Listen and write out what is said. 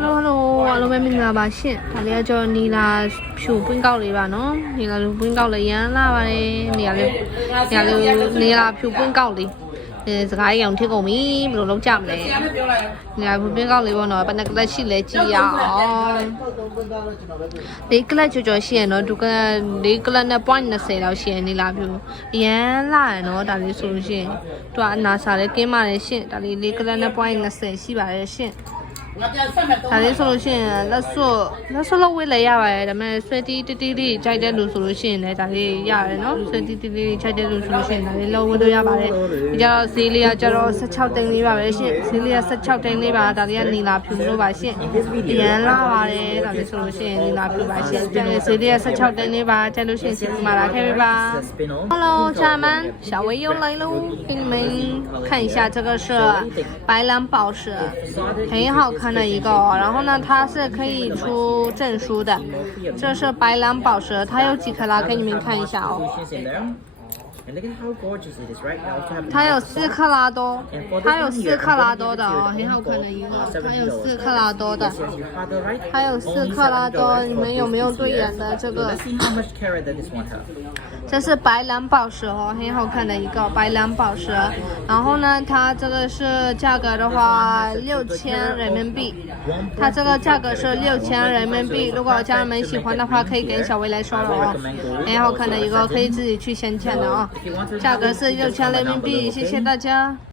Hello， အားလုံးပဲမင်္ဂလာပါရှင်။ဒါလေးကကျွန်တော်နီလာဖြူပွင့်ကောက်လေးပါနော်။နီလာပွင့်ကောက်လေးရမ်းလာပါတယ်။နီလာဖြူပွင့်ကောက်လေးစကားရောင်ထစ်ကုန်ပြီဘယ်လိုလုပ်ကြမလဲ။နီလာဖြူပွင့်ကောက်လေးပေါ့နော်။ဘယ်နှကလပ်ရှိလဲကြည့်ရအောင်။ဒီကလပ်ကြော်ရှိရနော်။ဒီကလပ်နဲ့ 0.20 လောက်ရှိရနီလာဖြူ။ရမ်းလာရနော်ဒါလေးဆိုလို့ရှိရင်သူကအနာစာလေးကင်းပါတယ်ရှင်။ဒါလေးကလပ်နဲ့ 0.20 ရှိပါတယ်ရှင်။ဒါလေးဆိုလို့ရှိရင်လက်စွပ်လောက်ဝေးလဲရပါတယ်ဒါပေမဲ့ဆွဲတီးတီးတီးလေးခြိုက်တဲ့လူဆိုလို့ရှိရင်လည်းဒါလေးရတယ်နော်ဆွဲတီးတီးလေးခြိုက်တဲ့လူဆိုလို့ရှိရင်ဒါလေးလောက်ဝေးလို့ရပါတယ်ဒီကြတော့ဈေးလေးကကျတော့16တိန်လေးပါပဲရှင်ဈေးလေးက16တိန်လေးပါဒါလေးကနီလာဖြူလို့ပါရှင်ရန်လာပါတယ်ဒါလေးဆိုလို့ရှိရင်နီလာဖြူပါရှင်ပြန်ဈေးလေးက16တိန်လေးပါတက်လို့ရှိရင်စီမှာလာခဲ့ပြီပါ Hello 家人们小薇又来喽给你们看一下这个是白蓝宝石很好看的一个，然后呢，它是可以出证书的。这是白蓝宝石，它有几克拉？给你们看一下哦。它有4克拉多，它有4克拉多的哦，很好看的一个，它有4克拉多的，它有4克拉多，你们有没有对眼的这个？这是白蓝宝石哦，很好看的一个白蓝宝石。然后呢，它这个是价格的话6000人民币，它这个价格是6000人民币。如果家人们喜欢的话，可以跟小薇来说了哦，很好看的一个，可以自己去先签的哦。价格是6000人民币，谢谢大家。